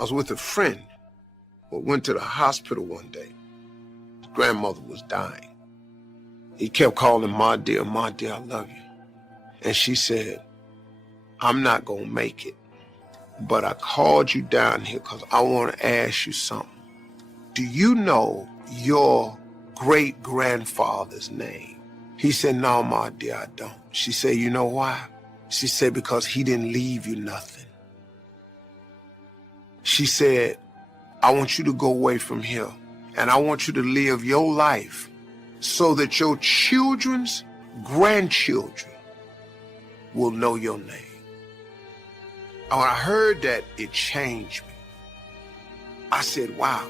I was with a friend who went to the hospital one day. His grandmother was dying. He kept calling, my dear, I love you. And she said, I'm not gonna make it, but I called you down here because I want to ask you something. Do you know your great-grandfather's name? He said, no, my dear, I don't. She said, you know why? She said, because he didn't leave you nothing. She said, I want you to go away from here, and I want you to live your life so that your children's grandchildren will know your name. And when I heard that, it changed me. I said, wow,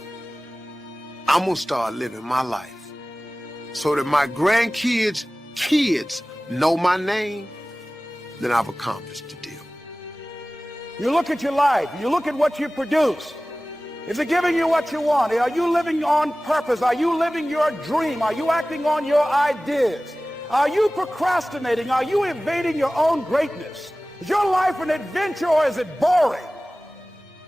I'm gonna start living my life so that my grandkids' kids know my name, then I've accomplished the deal. You look at your life, you look at what you produce. Is it giving you what you want? Are you living on purpose? Are you living your dream? Are you acting on your ideas? Are you procrastinating? Are you evading your own greatness? Is your life an adventure or is it boring?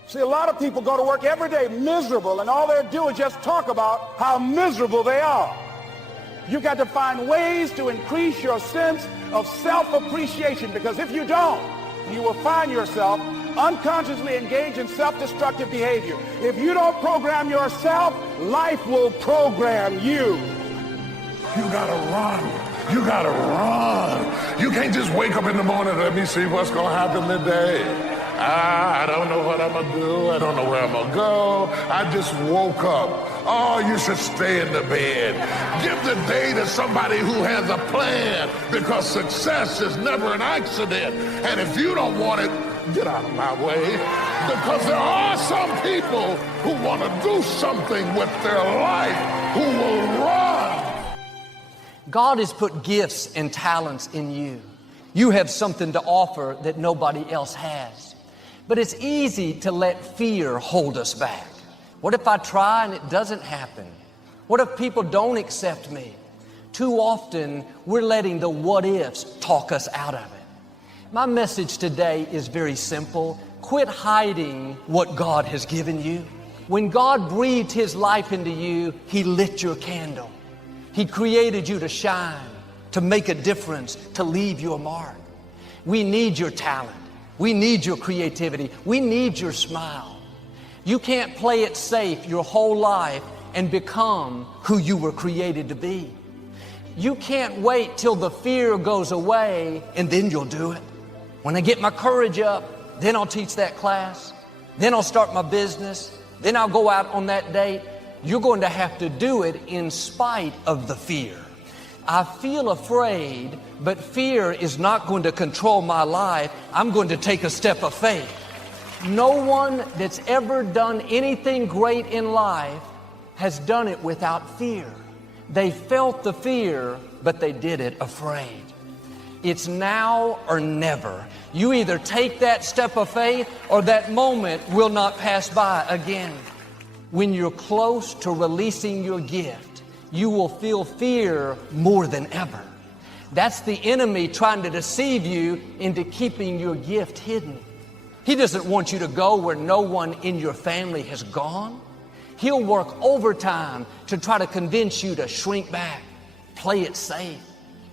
See, a lot of people go to work every day miserable, and all they do is just talk about how miserable they are. You got to find ways to increase your sense of self-appreciation, because if you don't, you will find yourself unconsciously engaged in self-destructive behavior. If you don't program yourself, life will program you. You gotta run. You gotta run. You can't just wake up in the morning and let me see what's gonna happen today. I don't know what I'm gonna do. I don't know where I'm gonna go. I just woke up. Oh, you should stay in the bed. Give the day to somebody who has a plan, because success is never an accident. And if you don't want it, get out of my way. Because there are some people who want to do something with their life, who will run. God has put gifts and talents in you. You have something to offer that nobody else has. But it's easy to let fear hold us back. What if I try and it doesn't happen? What if people don't accept me? Too often, we're letting the what ifs talk us out of it. My message today is very simple. Quit hiding what God has given you. When God breathed His life into you, He lit your candle. He created you to shine, to make a difference, to leave your mark. We need your talent. We need your creativity. We need your smile. You can't play it safe your whole life and become who you were created to be. You can't wait till the fear goes away and then you'll do it. When I get my courage up, then I'll teach that class. Then I'll start my business. Then I'll go out on that date. You're going to have to do it in spite of the fear. I feel afraid, but fear is not going to control my life. I'm going to take a step of faith. No one that's ever done anything great in life has done it without fear. They felt the fear, but they did it afraid. It's now or never. You either take that step of faith or that moment will not pass by again. When you're close to releasing your gift, you will feel fear more than ever. That's the enemy trying to deceive you into keeping your gift hidden. He doesn't want you to go where no one in your family has gone. He'll work overtime to try to convince you to shrink back, play it safe.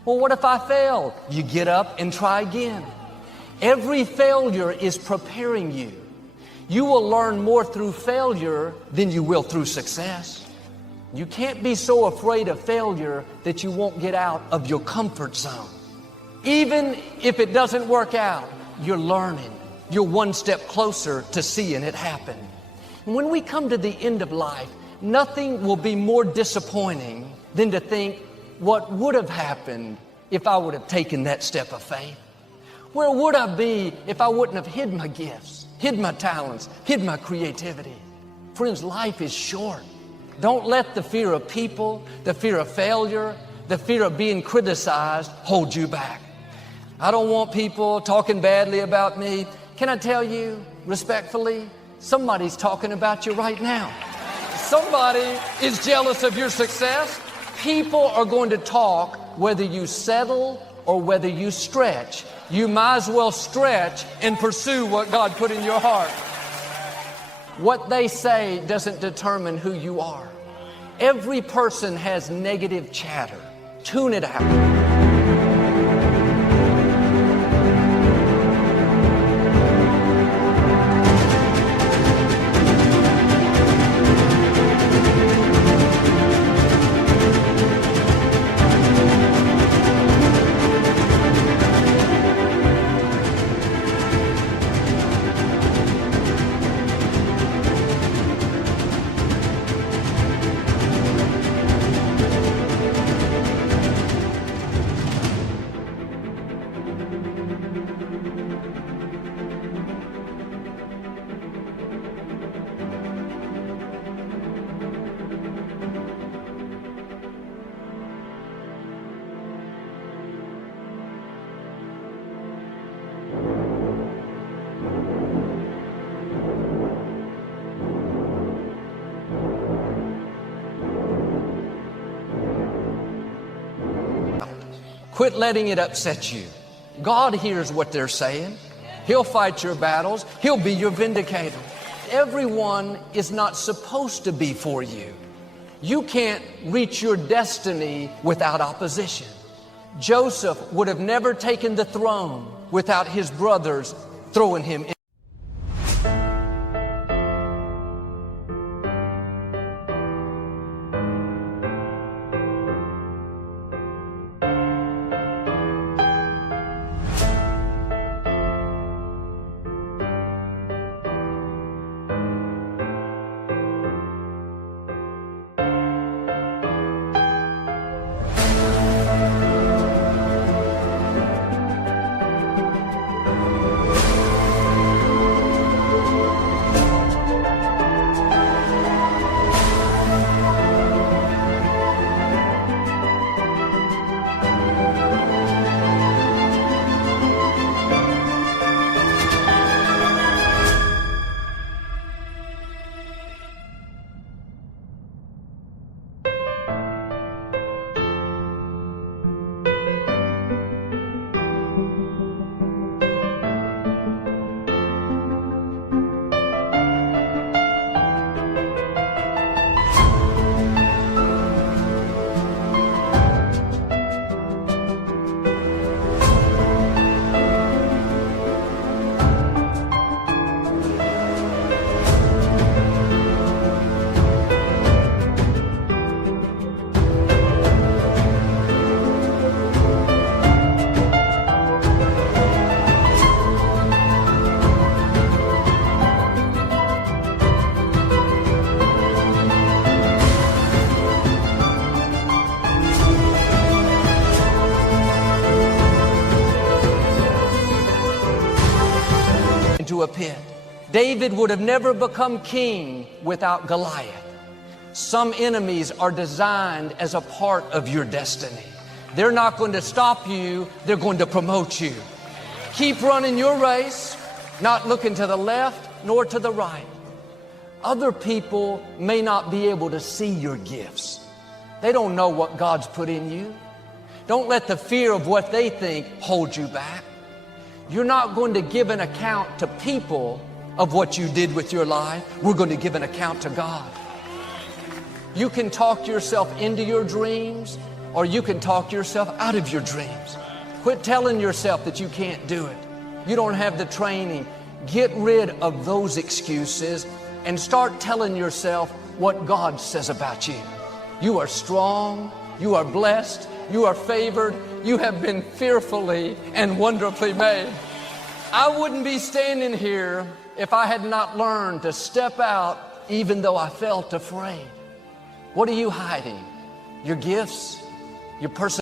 Well, what if I fail? You get up and try again. Every failure is preparing you. You will learn more through failure than you will through success. You can't be so afraid of failure that you won't get out of your comfort zone. Even if it doesn't work out, you're learning. You're one step closer to seeing it happen. When we come to the end of life, nothing will be more disappointing than to think, what would have happened if I would have taken that step of faith? Where would I be if I wouldn't have hid my gifts, hid my talents, hid my creativity? Friends, life is short. Don't let the fear of people, the fear of failure, the fear of being criticized hold you back. I don't want people talking badly about me. Can I tell you, respectfully, somebody's talking about you right now. Somebody is jealous of your success. People are going to talk whether you settle or whether you stretch. You might as well stretch and pursue what God put in your heart. What they say doesn't determine who you are. Every person has negative chatter. Tune it out. Quit letting it upset you. God hears what they're saying. He'll fight your battles. He'll be your vindicator. Everyone is not supposed to be for you. You can't reach your destiny without opposition. Joseph would have never taken the throne without his brothers throwing him in. A pit. David would have never become king without Goliath. Some enemies are designed as a part of your destiny. They're not going to stop you, they're going to promote you. Keep running your race, not looking to the left nor to the right. Other people may not be able to see your gifts. They don't know what God's put in you. Don't let the fear of what they think hold you back. You're not going to give an account to people of what you did with your life. We're going to give an account to God. You can talk yourself into your dreams, or you can talk yourself out of your dreams. Quit telling yourself that you can't do it. You don't have the training. Get rid of those excuses and start telling yourself what God says about you. You are strong. You are blessed. You are favored. You have been fearfully and wonderfully made. I wouldn't be standing here if I had not learned to step out even though I felt afraid. What are you hiding? Your gifts? Your personality?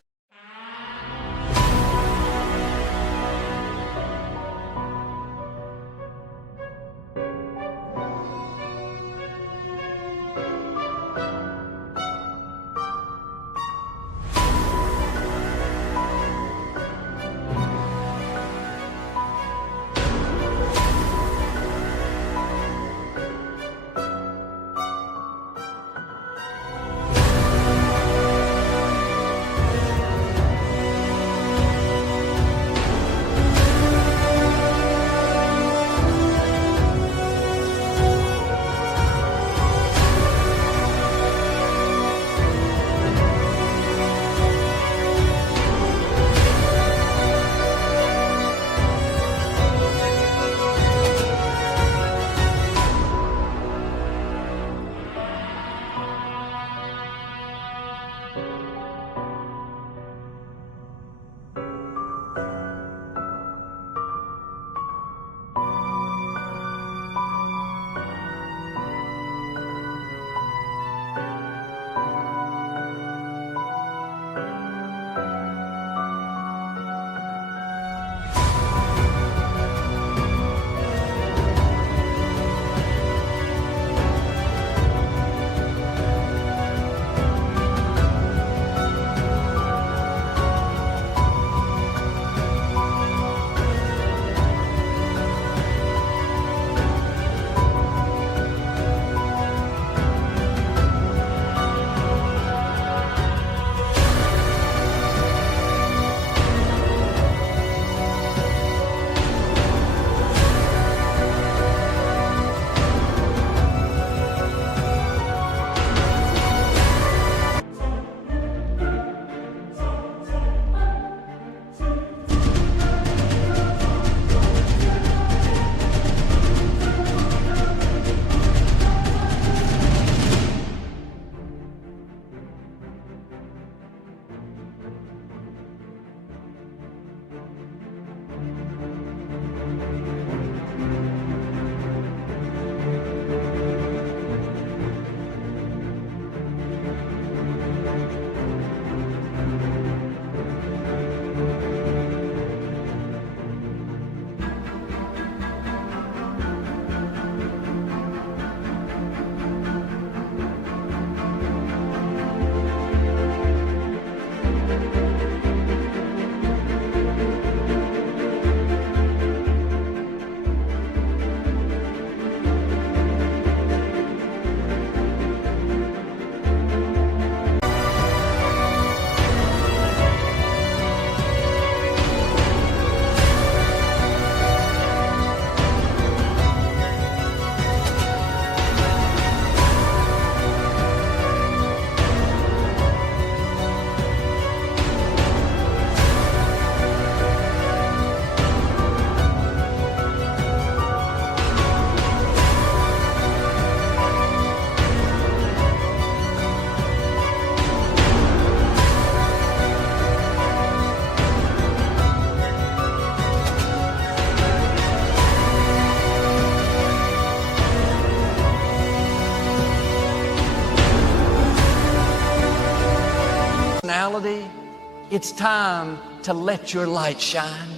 It's time to let your light shine.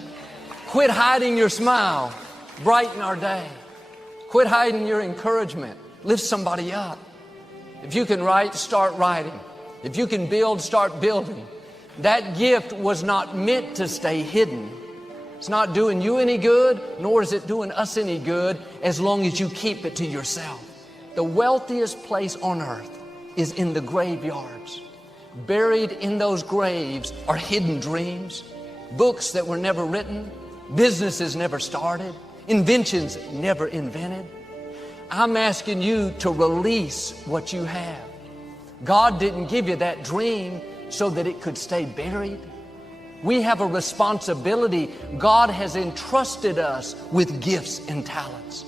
Quit hiding your smile. Brighten our day. Quit hiding your encouragement. Lift somebody up. If you can write, start writing. If you can build, start building. That gift was not meant to stay hidden. It's not doing you any good, nor is it doing us any good as long as you keep it to yourself. The wealthiest place on earth is in the graveyards. Buried in those graves are hidden dreams, books that were never written, businesses never started, inventions never invented. I'm asking you to release what you have. God didn't give you that dream so that it could stay buried. We have a responsibility. God has entrusted us with gifts and talents.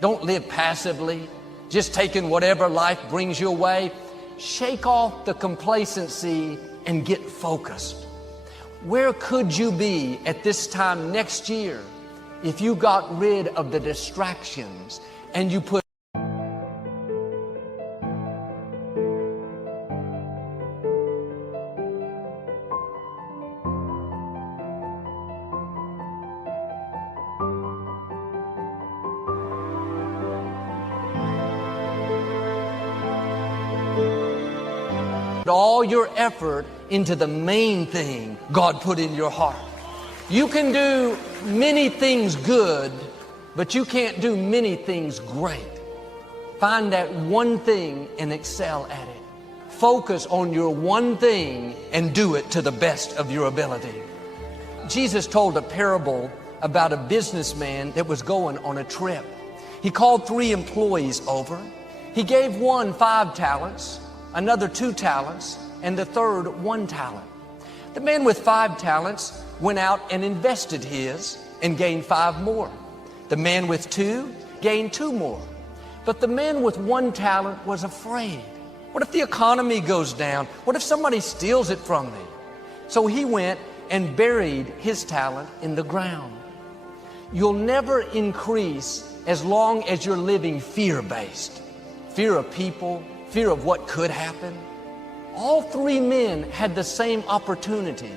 Don't live passively, just taking whatever life brings your way. Shake off the complacency and get focused. Where could you be at this time next year if you got rid of the distractions and you put all your effort into the main thing God put in your heart? You can do many things good, but you can't do many things great. Find that one thing and excel at it. Focus on your one thing and do it to the best of your ability. Jesus told a parable about a businessman that was going on a trip. He called 3 employees over. He gave one 5 talents, another 2 talents, and the third 1 talent. The man with 5 talents went out and invested his and gained 5 more. The man with 2 gained 2 more. But the man with 1 talent was afraid. What if the economy goes down? What if somebody steals it from me? So he went and buried his talent in the ground. You'll never increase as long as you're living fear-based. Fear of people, fear of what could happen. All 3 men had the same opportunity.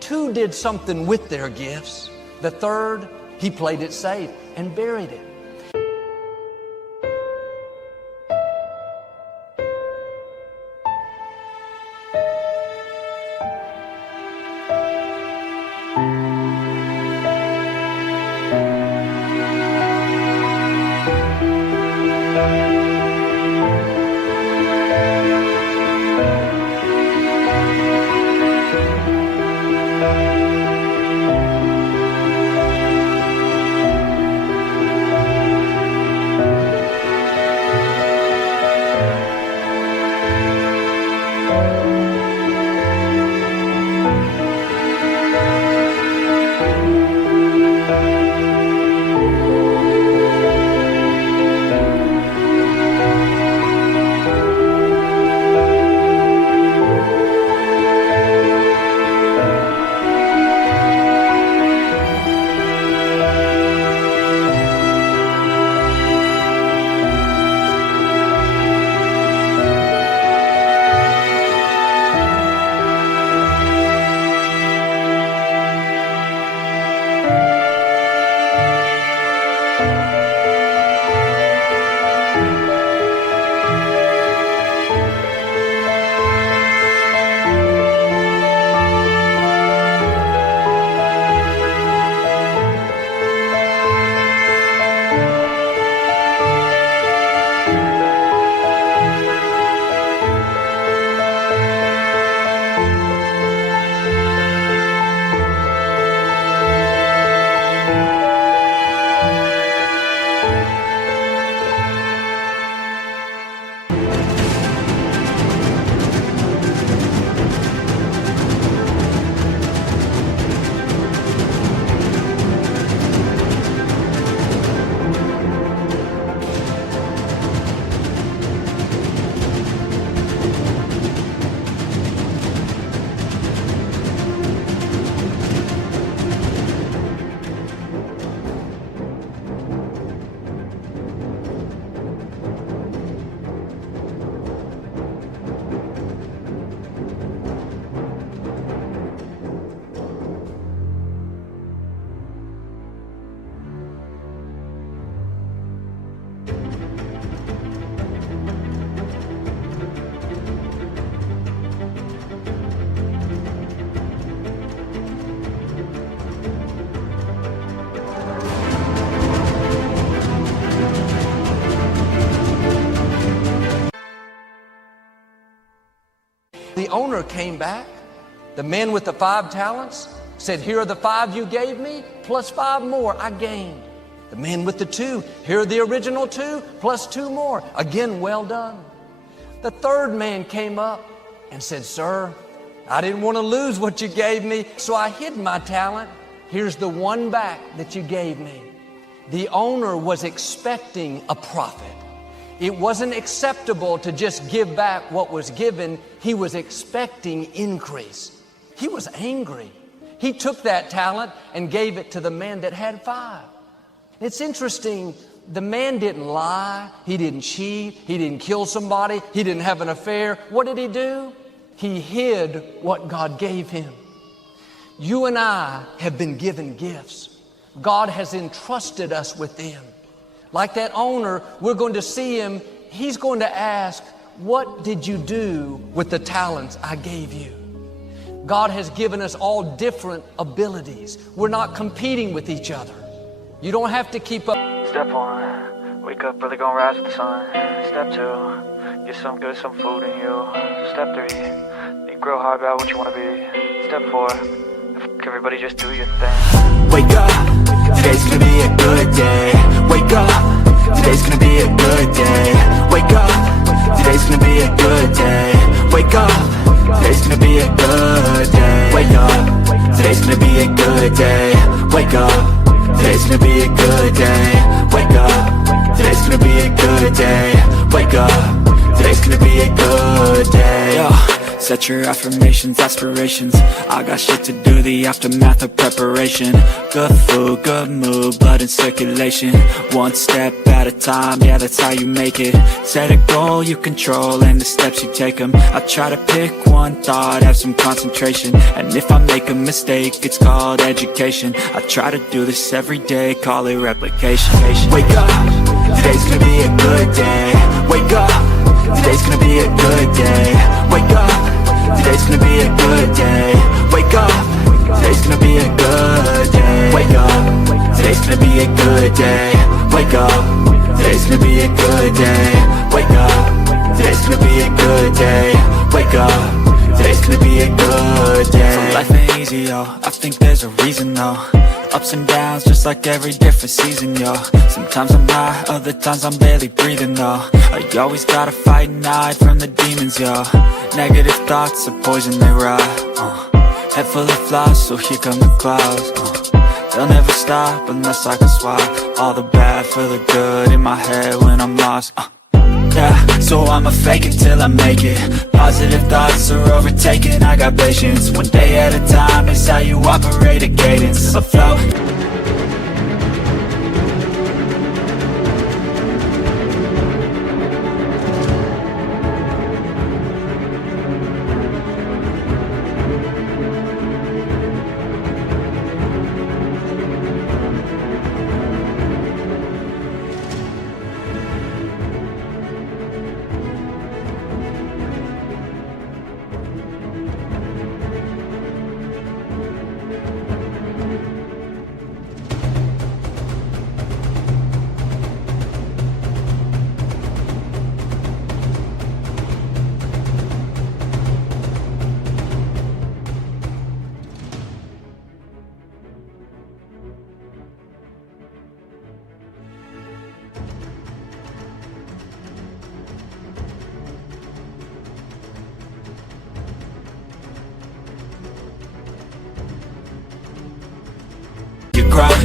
2 did something with their gifts. The third, he played it safe and buried it. the owner came back, the man with the 5 talents said, here are the 5 you gave me, plus 5 more I gained. The man with the 2, here are the original 2, plus 2 more. Again, well done. The third man came up and said, sir, I didn't want to lose what you gave me, so I hid my talent. Here's the 1 back that you gave me. The owner was expecting a profit. It wasn't acceptable to just give back what was given. He was expecting increase. He was angry. He took that talent and gave it to the man that had 5. It's interesting, the man didn't lie, he didn't cheat, he didn't kill somebody, he didn't have an affair. What did he do? He hid what God gave him. You and I have been given gifts. God has entrusted us with them. Like that owner, we're going to see him. He's going to ask, what did you do with the talents I gave you? God has given us all different abilities. We're not competing with each other. You don't have to keep up. Step 1, wake up early, gonna rise with the sun. Step 2, get some good, some food in you. Step 3, think real hard about what you wanna be. Step 4, everybody just do your thing. Wake up, today's gonna be a good day. Wake up, today's gonna be a good day. Wake up, today's gonna be a good day. Wake up, today's gonna be a good day. Wake up, today's gonna be a good day. Wake up, today's gonna be a good day. Wake up, today's gonna be a good day. Wake up, today's gonna be a good day. Yo, set your affirmations, aspirations. I got shit to do, the aftermath of preparation. Good food, good mood, blood in circulation. One step at a time, yeah, that's how you make it. Set a goal you control and the steps you take them. I try to pick one thought, have some concentration. And if I make a mistake, it's called education. I try to do this every day, call it replication. Wake up, today's gonna be a good day. Wake up, today's gonna be a good day. Wake up, today's gonna be a good day. Wake up, today's gonna be a good day. Wake up, today's gonna be a good day. Wake up, today's gonna be a good day. Wake up, today's gonna be a good day. Wake up, today's gonna be a good day. So life ain't easy, yo, I think there's a reason, though. Ups and downs, just like every different season, yo. Sometimes I'm high, other times I'm barely breathing, though. You always gotta fight and hide from the demons, yo. Negative thoughts are poison, they rot. Head full of flies, so here come the clouds. They'll never stop unless I can swap all the bad for the good in my head when I'm lost. Yeah, so I'ma fake it till I make it. Positive thoughts are overtaken, I got patience. One day at a time is how you operate a cadence. A flow.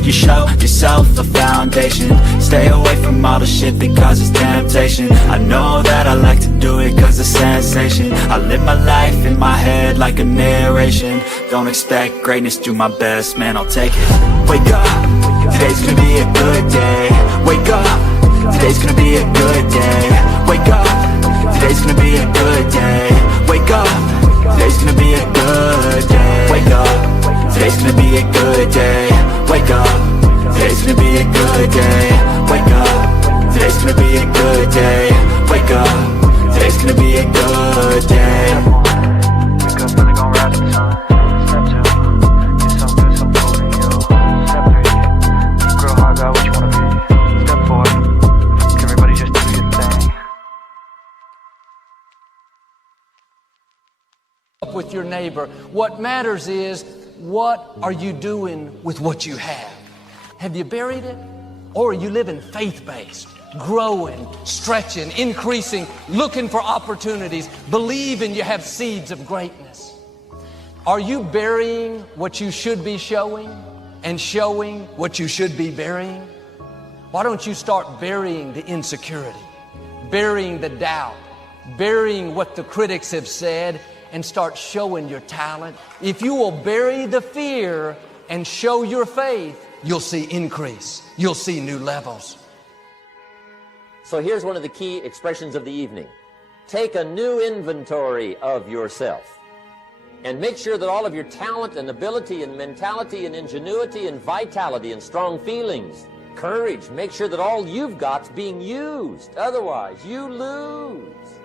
You show yourself a foundation. Stay away from all the shit that causes temptation. I know that I like to do it cause it's sensation. I live my life in my head like a narration. Don't expect greatness, do my best, man, I'll take it. Wake up, today's gonna be a good day. Wake up, today's gonna be a good day. Wake up, today's gonna be a good day. Wake up, today's gonna be a good day. Wake up, today's gonna be a good day. Wake up, today's gonna be a good day. Wake up, today's gonna be a good day. Wake up, today's gonna be a good day. Wake up early, gonna rise with the sun. Step 2, get some good, some food in you. Step 3, think real hard about what you wanna be. Step 4, everybody just do your thing. with your neighbor. What matters is, what are you doing with what you have? Have you buried it? Or are you living faith-based, growing, stretching, increasing, looking for opportunities, believing you have seeds of greatness? Are you burying what you should be showing and showing what you should be burying? Why don't you start burying the insecurity, burying the doubt, burying what the critics have said, and start showing your talent? If you will bury the fear and show your faith, you'll see increase. You'll see new levels. So here's one of the key expressions of the evening. Take a new inventory of yourself and make sure that all of your talent and ability and mentality and ingenuity and vitality and strong feelings, courage, make sure that all you've got's being used. Otherwise, you lose.